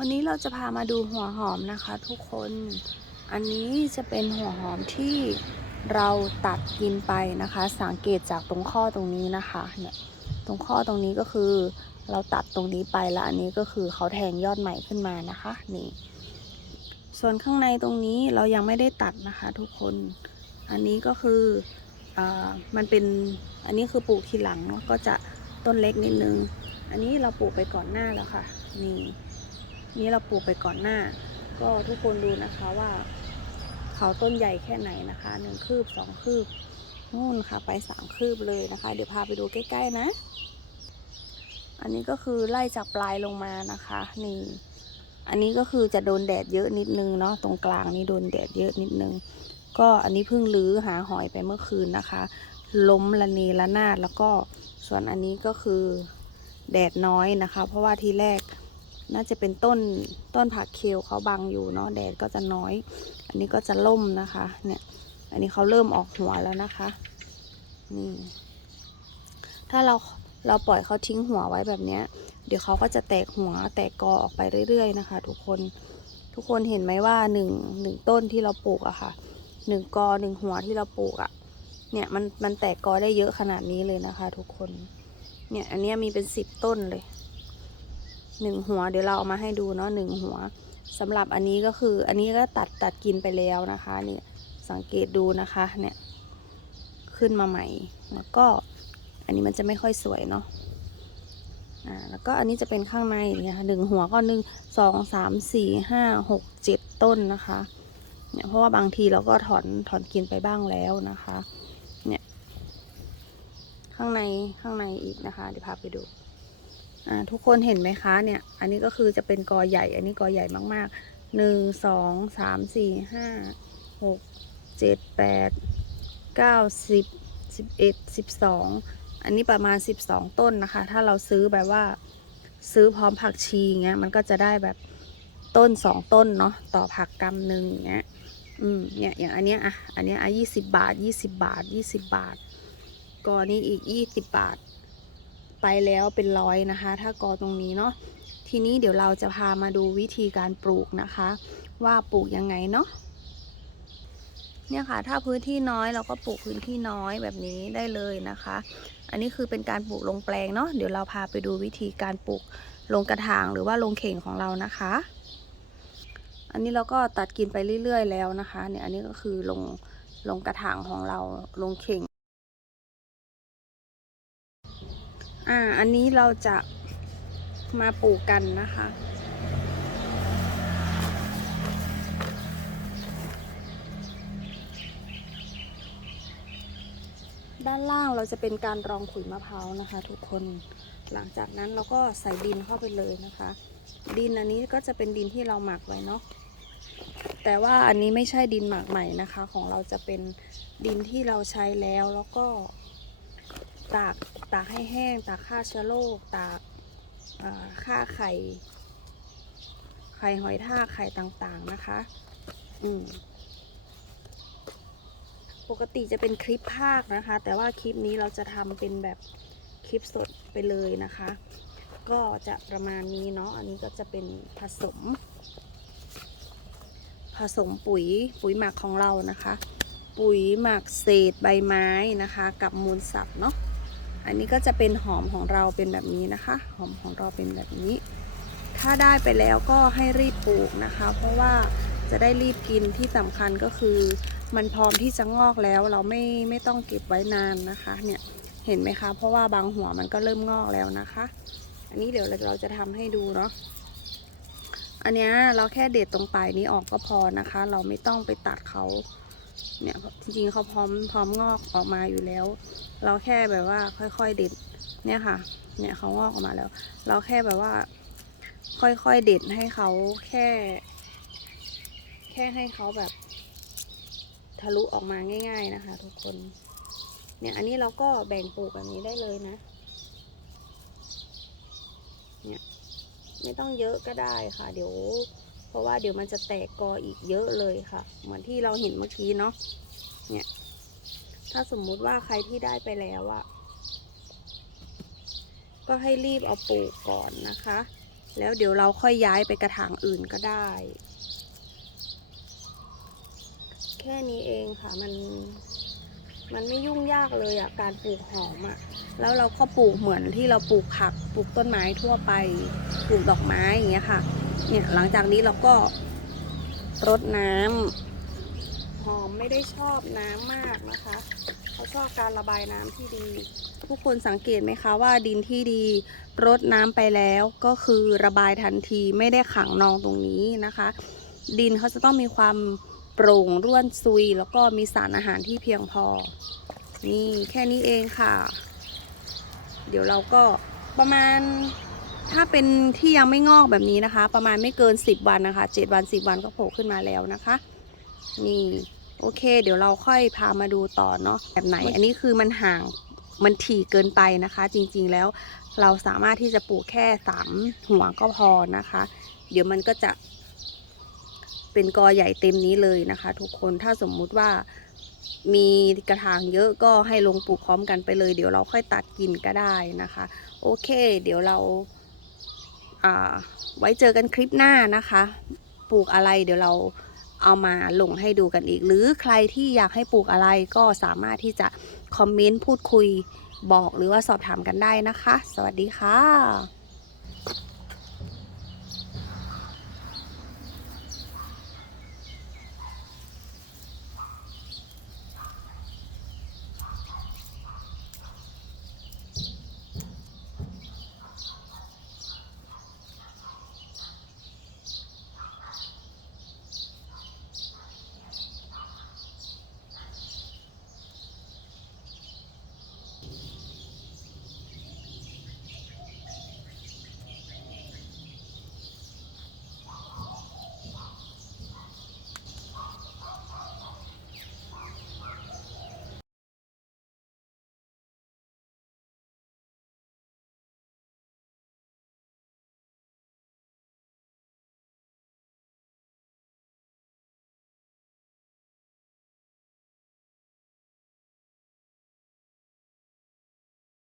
วันนี้เราจะพามาดูหัวหอมนะคะ ทุกคน อันนี้จะเป็นหัวหอมที่เราตัดกินไปนะคะ สังเกตจากตรงข้อตรงนี้นะคะ เนี่ย ตรงข้อตรงนี้ก็คือ เราตัดตรงนี้ไปแล้วอันนี้ก็คือเขาแทงยอดใหม่ขึ้นมานะคะ นี่ ส่วนข้างในตรงนี้เรายังไม่ได้ตัดนะคะ ทุกคน อันนี้ก็คืออมันเป็น อันนี้คือปลูกทีหลังเนาะ ก็จะต้นเล็กนิดนึง อันนี้เราปลูกไปก่อนหน้าแล้วค่ะ นี่ นี่เราปลูกไปก่อนหน้า ก็ทุกคนดูนะคะว่า เขาต้นใหญ่แค่ไหนนะคะหนึ่งคืบสองคืบนู่นค่ะไปสามคืบเลยนะคะ เดี๋ยวพาไปดูใกล้ๆนะ อันนี้ก็คือไล่จากปลายลงมานะคะนี่อันนี้ก็คือจะโดนแดดเยอะนิดนึงเนาะตรงกลางนี่โดนแดดเยอะนิดนึง ก็อันนี้เพิ่งรื้อหาหอยไปเมื่อคืนนะคะ ล้มละเนระนาดแล้วก็ส่วนอันนี้ก็คือแดดน้อยนะคะ เพราะว่าทีแรก น่าจะเป็นต้นต้นผักเคลเขาบังอยู่เนาะแดดก็จะน้อย อันนี้ก็จะล่มนะคะ เนี่ย อันนี้เขาเริ่มออกหัวแล้วนะคะนี่ถ้าเราเราปล่อยเขาทิ้งหัวไว้แบบเนี้ย เดี๋ยวเขาก็จะแตกหัวแตกกอออกไปเรื่อยๆนะคะ ทุกคนทุกคนเห็นไหมว่าหนึ่งหนึ่งต้นที่เราปลูกอะค่ะหนึ่งกอหนึ่งหัวที่เราปลูกอะเนี่ยมันมันแตกกอได้เยอะขนาดนี้เลยนะคะ ทุกคน เนี่ยอันนี้มีเป็นสิบต้นเลย หนึ่งหัว เดี๋ยวเราเอามาให้ดูเนาะหนึ่งหัวสำหรับอันนี้ก็คืออันนี้ก็ตัดตัดกินไปแล้วนะคะเนี่ยสังเกตดูนะคะเนี่ยขึ้นมาใหม่แล้วก็อันนี้มันจะไม่ค่อยสวยเนาะอ่าแล้วก็อันนี้จะเป็นข้างในเนี่ยค่ะหนึ่งหัวก็หนึ่งสองสามสี่ห้าหกเจ็ดต้นนะคะเนี่ยเพราะว่าบางทีเราก็ถอนถอนกินไปบ้างแล้วนะคะ เนี่ย ข้างในข้างในอีกนะคะ เดี๋ยวพาไปดู ทุกคนเห็นไหมคะเนี่ย อันนี้ก็คือจะเป็นกอใหญ่ อันนี้กอใหญ่มากๆหนึ่งสองสามสี่ห้าหกเจ็ดแปดเก้าสิบสิบเอ็ดสิบสองอันนี้ประมาณ12ต้นนะคะ ถ้าเราซื้อแบบว่าซื้อพร้อมผักชีเงี้ยมันก็จะได้แบบต้น2ต้นเนาะต่อผักกำหนึ่งเงี้ยอืมเนี่ยอย่างอันเนี้ยอะอันเนี้ยอะยี่สิบาท20บาท20บาทกอนี้อีก20บาท ไปแล้วเป็นร้อยนะคะ ถ้ากอตรงนี้เนาะทีนี้เดี๋ยวเราจะพามาดูวิธีการปลูกนะคะ ว่าปลูกยังไงเนาะเนี่ยค่ะ ถ้าพื้นที่น้อยเราก็ปลูกพื้นที่น้อยแบบนี้ได้เลยนะคะ อันนี้คือเป็นการปลูกลงแปลงเนาะเดี๋ยวเราพาไปดูวิธีการปลูกลงกระถางหรือว่าลงเข่งของเรานะคะ อันนี้เราก็ตัดกินไปเรื่อยๆแล้วนะคะ เนี่ยอันนี้ก็คือลงลงกระถางของเราลงเข่ง อ่า อันนี้เราจะมาปลูกกันนะคะ ด้านล่างเราจะเป็นการรองขุยมะพร้าวนะคะ ทุกคน หลังจากนั้นเราก็ใส่ดินเข้าไปเลยนะคะ ดินอันนี้ก็จะเป็นดินที่เราหมักไว้เนาะ แต่ว่าอันนี้ไม่ใช่ดินหมักใหม่นะคะ ของเราจะเป็นดินที่เราใช้แล้วแล้วก็ ตากตากให้แห้ง ตากฆ่าเชื้อโรคตากฆ่าไข่ ไข่หอยทากไข่ต่างๆนะคะ อืมปกติจะเป็นคลิปภาคนะคะ แต่ว่าคลิปนี้เราจะทำเป็นแบบคลิปสดไปเลยนะคะ ก็จะประมาณนี้เนาะอันนี้ก็จะเป็นผสม ผสมปุ๋ยปุ๋ยหมักของเรานะคะ ปุ๋ยหมักเศษใบไม้นะคะ กับมูลสัตว์เนาะ อันนี้ก็จะเป็นหอมของเราเป็นแบบนี้นะคะ หอมของเราเป็นแบบนี้ ถ้าได้ไปแล้วก็ให้รีบปลูกนะคะ เพราะว่าจะได้รีบกินที่สำคัญก็คือ มันพร้อมที่จะงอกแล้วเราไม่ไม่ต้องเก็บไว้นานนะคะเนี่ยเห็นไหมคะ เพราะว่าบางหัวมันก็เริ่มงอกแล้วนะคะ อันนี้เดี๋ยวเราจะทำให้ดูเนาะอันเนี้ยเราแค่เด็ดตรงปลายนี้ออกก็พอนะคะ เราไม่ต้องไปตัดเขา เนี่ยจริงๆเขาพร้อมพร้อมงอกออกมาอยู่แล้ว เราแค่แบบว่าค่อยๆเด็ดเนี่ยค่ะ เนี่ยเขางอกออกมาแล้ว เราแค่แบบว่า ค่อยๆเด็ดให้เขาแค่ แค่ให้เขาแบบ ทะลุออกมาง่าย ๆนะคะ ทุกคน เนี่ยอันนี้เราก็แบ่งปลูกแบบนี้ได้เลยนะ เนี่ยไม่ต้องเยอะก็ได้ค่ะ เดี๋ยว ราะว่าเดี๋ยวมันจะแตกกออีกเยอะเลยค่ะ เหมือนที่เราเห็นเมื่อกี้เนาะเนี่ยถ้าสมมุติว่าใครที่ได้ไปแล้วอะก็ให้รีบเอาปลูกก่อนนะคะ แล้วเดี๋ยวเราค่อยย้ายไปกระถางอื่นก็ได้ แค่นี้เองค่ะมัน มันไม่ยุ่งยากเลยอะการปลูกหอมอะแล้วเราก็ปลูกเหมือนที่เราปลูกผักปลูกต้นไม้ทั่วไป ปลูกดอกไม้อย่างเงี้ยค่ะ เนี่ยหลังจากนี้เราก็รดน้ำหอมไม่ได้ชอบน้ำมากนะคะเขาชอบการระบายน้ำที่ดี ทุกคนสังเกตไหมคะว่าดินที่ดีรดน้ำไปแล้วก็คือระบายทันทีไม่ได้ขังนองตรงนี้นะคะ ดินเขาจะต้องมีความ โปร่งร่วนซุย แล้วก็มีสารอาหารที่เพียงพอ นี่แค่นี้เองค่ะ เดี๋ยวเราก็ประมาณถ้าเป็นที่ยังไม่งอกแบบนี้นะคะ ประมาณไม่เกิน 10 วันนะคะ 7 วัน 10 วันก็โผล่ขึ้นมาแล้วนะคะ นี่โอเค เดี๋ยวเราค่อยพามาดูต่อเนาะแบบไหน อันนี้คือมันห่างมันถี่เกินไปนะคะ จริงๆแล้วเราสามารถที่จะปลูกแค่สามหัวก็พอนะคะ เดี๋ยวมันก็จะ เป็นกอใหญ่เต็มนี้เลยนะคะ ทุกคนถ้าสมมุติว่ามีกระถางเยอะก็ให้ลงปลูกพร้อมกันไปเลย เดี๋ยวเราค่อยตัดกินก็ได้นะคะ โอเค เดี๋ยวเราอ่าไว้เจอกันคลิปหน้านะคะ ปลูกอะไรเดี๋ยวเราเอามาลงให้ดูกันอีก หรือใครที่อยากให้ปลูกอะไรก็สามารถที่จะคอมเมนต์พูดคุยบอกหรือว่าสอบถามกันได้นะคะ สวัสดีค่ะ